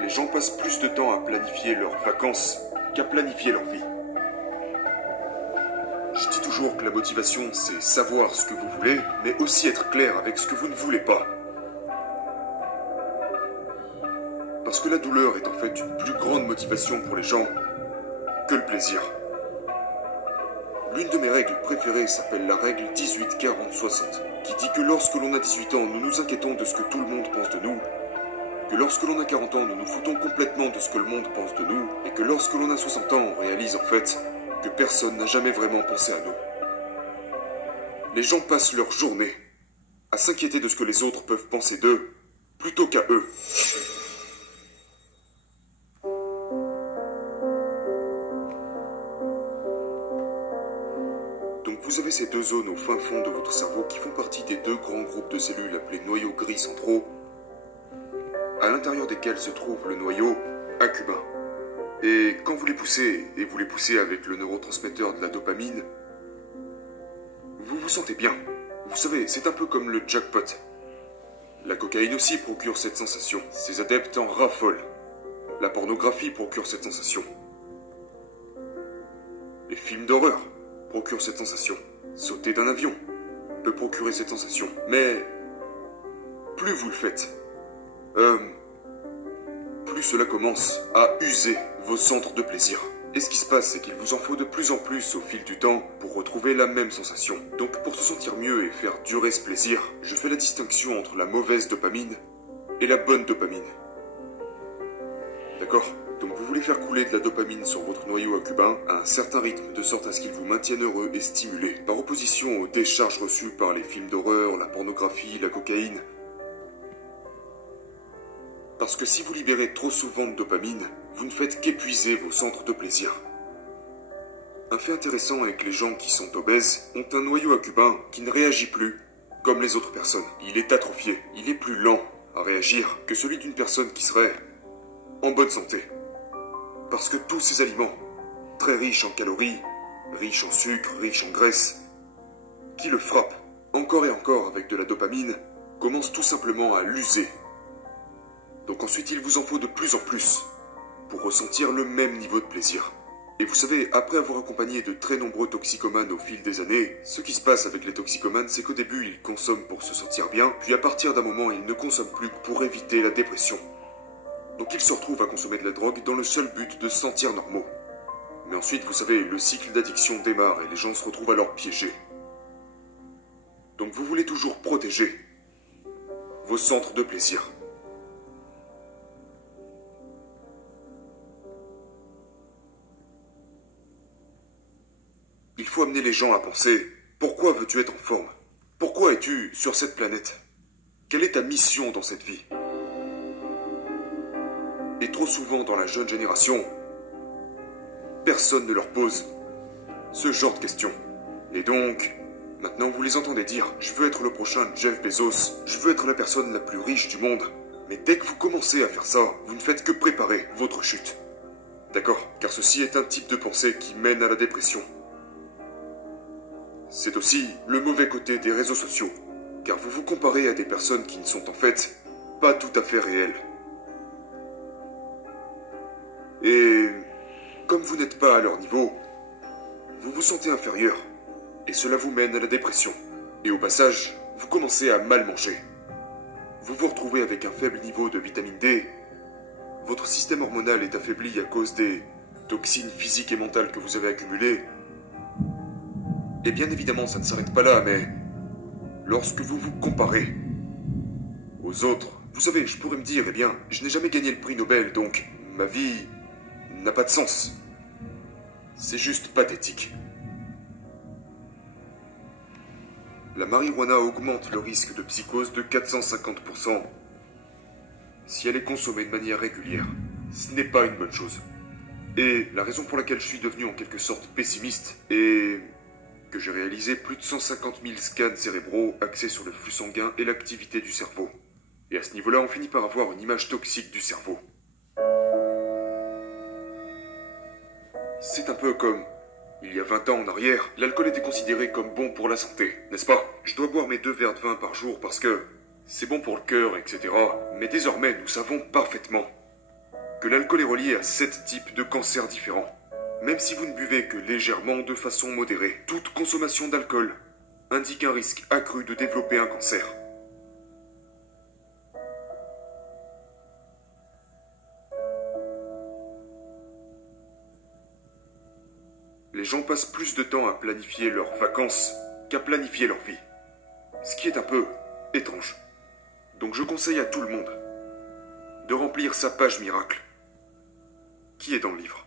Les gens passent plus de temps à planifier leurs vacances qu'à planifier leur vie. Je dis toujours que la motivation, c'est savoir ce que vous voulez, mais aussi être clair avec ce que vous ne voulez pas. Parce que la douleur est en fait une plus grande motivation pour les gens que le plaisir. L'une de mes règles préférées s'appelle la règle 18-40-60, qui dit que lorsque l'on a 18 ans, nous nous inquiétons de ce que tout le monde pense de nous, que lorsque l'on a 40 ans, nous nous foutons complètement de ce que le monde pense de nous, et que lorsque l'on a 60 ans, on réalise en fait que personne n'a jamais vraiment pensé à nous. Les gens passent leur journée à s'inquiéter de ce que les autres peuvent penser d'eux, plutôt qu'à eux. Donc vous avez ces deux zones au fin fond de votre cerveau qui font partie des deux grands groupes de cellules appelés noyaux gris centraux, à l'intérieur desquels se trouve le noyau accubain. Et quand vous les poussez, et vous les poussez avec le neurotransmetteur de la dopamine, vous vous sentez bien. Vous savez, c'est un peu comme le jackpot. La cocaïne aussi procure cette sensation. Ses adeptes en raffolent. La pornographie procure cette sensation. Les films d'horreur procurent cette sensation. Sauter d'un avion peut procurer cette sensation. Mais plus vous le faites, plus cela commence à user vos centres de plaisir. Et ce qui se passe, c'est qu'il vous en faut de plus en plus au fil du temps pour retrouver la même sensation. Donc pour se sentir mieux et faire durer ce plaisir, je fais la distinction entre la mauvaise dopamine et la bonne dopamine. D'accord? Donc vous voulez faire couler de la dopamine sur votre noyau accubain à un certain rythme, de sorte à ce qu'il vous maintienne heureux et stimulé, par opposition aux décharges reçues par les films d'horreur, la pornographie, la cocaïne. Parce que si vous libérez trop souvent de dopamine, vous ne faites qu'épuiser vos centres de plaisir. Un fait intéressant est que les gens qui sont obèses ont un noyau accubain qui ne réagit plus comme les autres personnes. Il est atrophié, il est plus lent à réagir que celui d'une personne qui serait en bonne santé. Parce que tous ces aliments, très riches en calories, riches en sucre, riches en graisse, qui le frappent encore et encore avec de la dopamine, commencent tout simplement à l'user. Donc ensuite, il vous en faut de plus en plus pour ressentir le même niveau de plaisir. Et vous savez, après avoir accompagné de très nombreux toxicomanes au fil des années, ce qui se passe avec les toxicomanes, c'est qu'au début, ils consomment pour se sentir bien, puis à partir d'un moment, ils ne consomment plus pour éviter la dépression. Donc ils se retrouvent à consommer de la drogue dans le seul but de se sentir normaux. Mais ensuite, vous savez, le cycle d'addiction démarre et les gens se retrouvent alors piégés. Donc vous voulez toujours protéger vos centres de plaisir. Il faut amener les gens à penser, pourquoi veux-tu être en forme? Pourquoi es-tu sur cette planète? Quelle est ta mission dans cette vie? Et trop souvent dans la jeune génération, personne ne leur pose ce genre de questions. Et donc, maintenant vous les entendez dire, je veux être le prochain Jeff Bezos, je veux être la personne la plus riche du monde. Mais dès que vous commencez à faire ça, vous ne faites que préparer votre chute. D'accord? Car ceci est un type de pensée qui mène à la dépression. C'est aussi le mauvais côté des réseaux sociaux, car vous vous comparez à des personnes qui ne sont en fait pas tout à fait réelles. Et comme vous n'êtes pas à leur niveau, vous vous sentez inférieur, et cela vous mène à la dépression. Et au passage, vous commencez à mal manger. Vous vous retrouvez avec un faible niveau de vitamine D, votre système hormonal est affaibli à cause des toxines physiques et mentales que vous avez accumulées. Et bien évidemment, ça ne s'arrête pas là, mais lorsque vous vous comparez aux autres, vous savez, je pourrais me dire, eh bien, je n'ai jamais gagné le prix Nobel, donc ma vie n'a pas de sens. C'est juste pathétique. La marijuana augmente le risque de psychose de 450% si elle est consommée de manière régulière. Ce n'est pas une bonne chose. Et la raison pour laquelle je suis devenu en quelque sorte pessimiste est que j'ai réalisé plus de 150 000 scans cérébraux axés sur le flux sanguin et l'activité du cerveau. Et à ce niveau-là, on finit par avoir une image toxique du cerveau. C'est un peu comme il y a 20 ans en arrière, l'alcool était considéré comme bon pour la santé, n'est-ce pas? Je dois boire mes 2 verres de vin par jour parce que c'est bon pour le cœur, etc. Mais désormais, nous savons parfaitement que l'alcool est relié à 7 types de cancers différents. Même si vous ne buvez que légèrement de façon modérée, toute consommation d'alcool indique un risque accru de développer un cancer. Les gens passent plus de temps à planifier leurs vacances qu'à planifier leur vie. Ce qui est un peu étrange. Donc je conseille à tout le monde de remplir sa page miracle qui est dans le livre.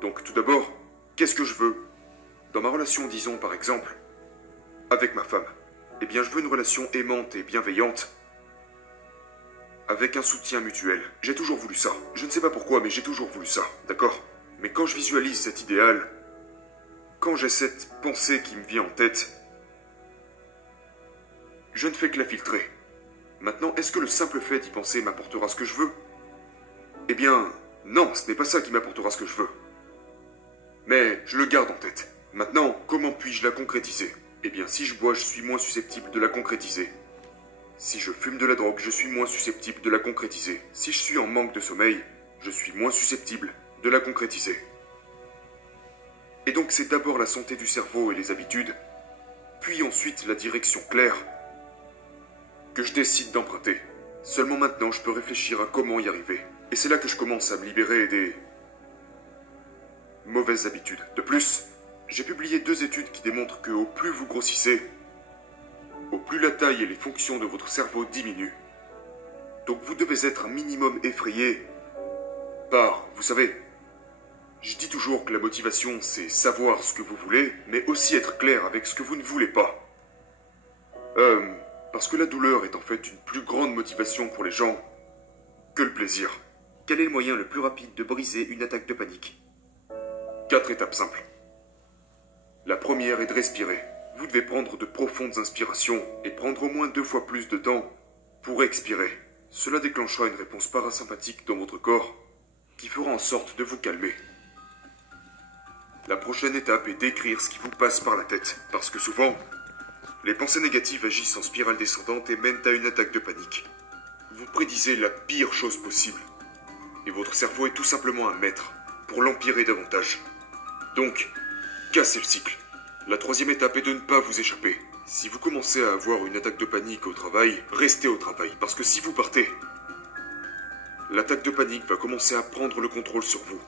Donc tout d'abord, qu'est-ce que je veux? Dans ma relation, disons par exemple, avec ma femme, eh bien je veux une relation aimante et bienveillante avec un soutien mutuel. J'ai toujours voulu ça. Je ne sais pas pourquoi, mais j'ai toujours voulu ça, d'accord? Mais quand je visualise cet idéal, quand j'ai cette pensée qui me vient en tête, je ne fais que la filtrer. Maintenant, est-ce que le simple fait d'y penser m'apportera ce que je veux? Eh bien, non, ce n'est pas ça qui m'apportera ce que je veux. Mais je le garde en tête. Maintenant, comment puis-je la concrétiser? Eh bien, si je bois, je suis moins susceptible de la concrétiser. Si je fume de la drogue, je suis moins susceptible de la concrétiser. Si je suis en manque de sommeil, je suis moins susceptible de la concrétiser. Et donc c'est d'abord la santé du cerveau et les habitudes, puis ensuite la direction claire que je décide d'emprunter. Seulement maintenant, je peux réfléchir à comment y arriver. Et c'est là que je commence à me libérer des mauvaises habitudes. De plus, j'ai publié 2 études qui démontrent que au plus vous grossissez, au plus la taille et les fonctions de votre cerveau diminuent. Donc vous devez être un minimum effrayé par, vous savez, je dis toujours que la motivation, c'est savoir ce que vous voulez, mais aussi être clair avec ce que vous ne voulez pas. Parce que la douleur est en fait une plus grande motivation pour les gens que le plaisir. Quel est le moyen le plus rapide de briser une attaque de panique? 4 étapes simples. La première est de respirer. Vous devez prendre de profondes inspirations et prendre au moins 2 fois plus de temps pour expirer. Cela déclenchera une réponse parasympathique dans votre corps qui fera en sorte de vous calmer. La prochaine étape est d'écrire ce qui vous passe par la tête, parce que souvent, les pensées négatives agissent en spirale descendante et mènent à une attaque de panique. Vous prédisez la pire chose possible, et votre cerveau est tout simplement un maître pour l'empirer davantage. Donc, cassez le cycle. La 3e étape est de ne pas vous échapper. Si vous commencez à avoir une attaque de panique au travail, restez au travail, parce que si vous partez, l'attaque de panique va commencer à prendre le contrôle sur vous.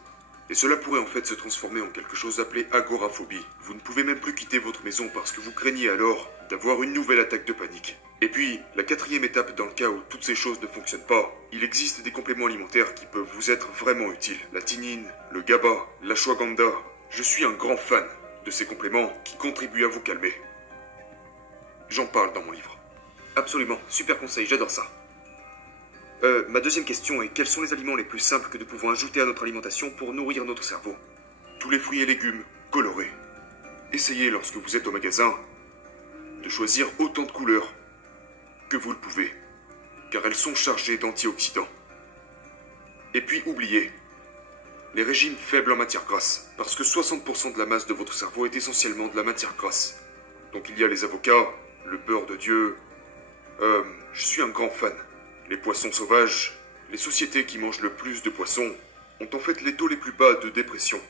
Et cela pourrait en fait se transformer en quelque chose appelé agoraphobie. Vous ne pouvez même plus quitter votre maison parce que vous craignez alors d'avoir une nouvelle attaque de panique. Et puis, la 4e étape, dans le cas où toutes ces choses ne fonctionnent pas, il existe des compléments alimentaires qui peuvent vous être vraiment utiles. La thinine, le GABA, l'ashwagandha. Je suis un grand fan de ces compléments qui contribuent à vous calmer. J'en parle dans mon livre. Absolument, super conseil, j'adore ça. Ma 2e question est, quels sont les aliments les plus simples que nous pouvons ajouter à notre alimentation pour nourrir notre cerveau? Tous les fruits et légumes colorés. Essayez lorsque vous êtes au magasin de choisir autant de couleurs que vous le pouvez, car elles sont chargées d'antioxydants. Et puis oubliez les régimes faibles en matière grasse, parce que 60% de la masse de votre cerveau est essentiellement de la matière grasse. Donc il y a les avocats, le beurre de Dieu. Je suis un grand fan. Les poissons sauvages, les sociétés qui mangent le plus de poissons, ont en fait les taux les plus bas de dépression.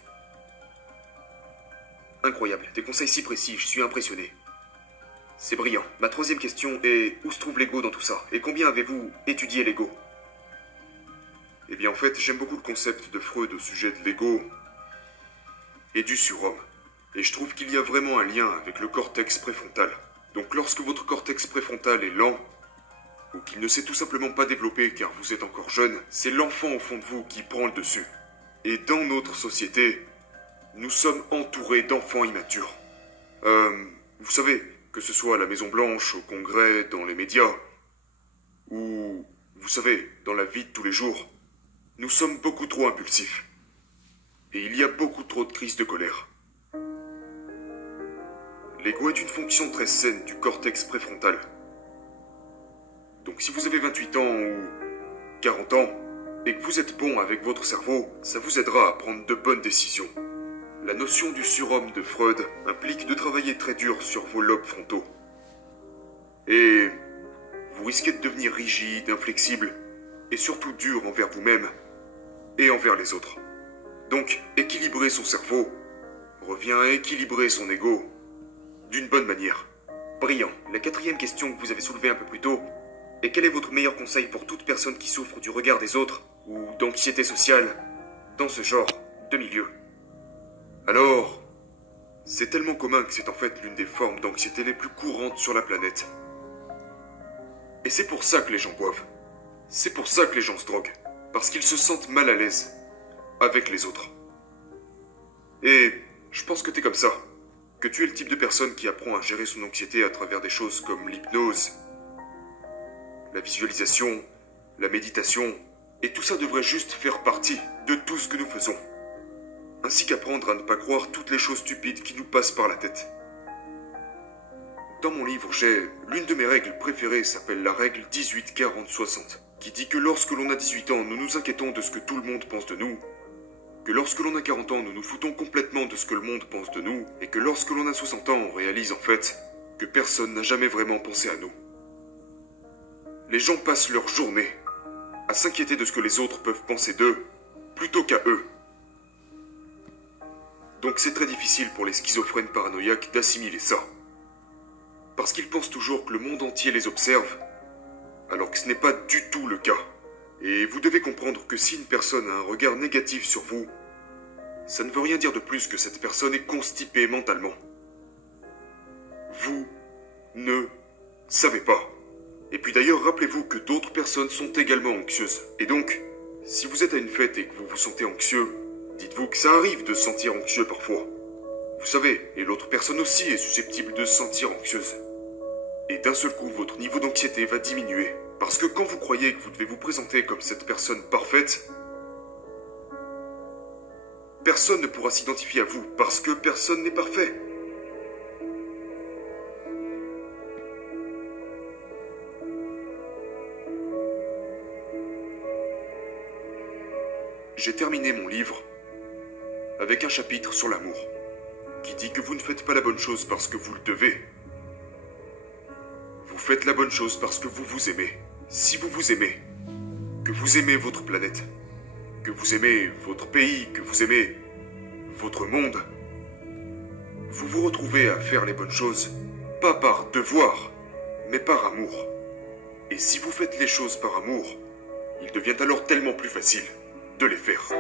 Incroyable, des conseils si précis, je suis impressionné. C'est brillant. Ma 3e question est, où se trouve l'ego dans tout ça? Et combien avez-vous étudié l'ego? Eh bien en fait, j'aime beaucoup le concept de Freud au sujet de l'ego et du surhomme. Et je trouve qu'il y a vraiment un lien avec le cortex préfrontal. Donc lorsque votre cortex préfrontal est lent, ou qu'il ne s'est tout simplement pas développé car vous êtes encore jeune, c'est l'enfant au fond de vous qui prend le dessus. Et dans notre société, nous sommes entourés d'enfants immatures. Vous savez, que ce soit à la Maison Blanche, au Congrès, dans les médias, ou, vous savez, dans la vie de tous les jours, nous sommes beaucoup trop impulsifs. Et il y a beaucoup trop de crises de colère. L'ego est une fonction très saine du cortex préfrontal. Donc si vous avez 28 ans ou 40 ans, et que vous êtes bon avec votre cerveau, ça vous aidera à prendre de bonnes décisions. La notion du surhomme de Freud implique de travailler très dur sur vos lobes frontaux. Et vous risquez de devenir rigide, inflexible, et surtout dur envers vous-même et envers les autres. Donc, équilibrer son cerveau revient à équilibrer son ego d'une bonne manière. Brillant. La quatrième question que vous avez soulevée un peu plus tôt est quel est votre meilleur conseil pour toute personne qui souffre du regard des autres ou d'anxiété sociale dans ce genre de milieu? Alors, c'est tellement commun que c'est en fait l'une des formes d'anxiété les plus courantes sur la planète. Et c'est pour ça que les gens boivent. C'est pour ça que les gens se droguent. Parce qu'ils se sentent mal à l'aise avec les autres. Et je pense que t'es comme ça. Que tu es le type de personne qui apprend à gérer son anxiété à travers des choses comme l'hypnose, la visualisation, la méditation, et tout ça devrait juste faire partie de tout ce que nous faisons. Ainsi qu'apprendre à ne pas croire toutes les choses stupides qui nous passent par la tête. Dans mon livre, l'une de mes règles préférées s'appelle la règle 18-40-60, qui dit que lorsque l'on a 18 ans, nous nous inquiétons de ce que tout le monde pense de nous, que lorsque l'on a 40 ans, nous nous foutons complètement de ce que le monde pense de nous, et que lorsque l'on a 60 ans, on réalise en fait que personne n'a jamais vraiment pensé à nous. Les gens passent leur journée à s'inquiéter de ce que les autres peuvent penser d'eux, plutôt qu'à eux. Donc c'est très difficile pour les schizophrènes paranoïaques d'assimiler ça. Parce qu'ils pensent toujours que le monde entier les observe, alors que ce n'est pas du tout le cas. Et vous devez comprendre que si une personne a un regard négatif sur vous, ça ne veut rien dire de plus que cette personne est constipée mentalement. Vous ne savez pas. Et puis d'ailleurs, rappelez-vous que d'autres personnes sont également anxieuses. Et donc, si vous êtes à une fête et que vous vous sentez anxieux, dites-vous que ça arrive de se sentir anxieux parfois. Vous savez, et l'autre personne aussi est susceptible de se sentir anxieuse. Et d'un seul coup, votre niveau d'anxiété va diminuer. Parce que quand vous croyez que vous devez vous présenter comme cette personne parfaite, personne ne pourra s'identifier à vous, parce que personne n'est parfait. J'ai terminé mon livre avec un chapitre sur l'amour, qui dit que vous ne faites pas la bonne chose parce que vous le devez. Vous faites la bonne chose parce que vous vous aimez. Si vous vous aimez, que vous aimez votre planète, que vous aimez votre pays, que vous aimez votre monde, vous vous retrouvez à faire les bonnes choses, pas par devoir, mais par amour. Et si vous faites les choses par amour, il devient alors tellement plus facile de les faire.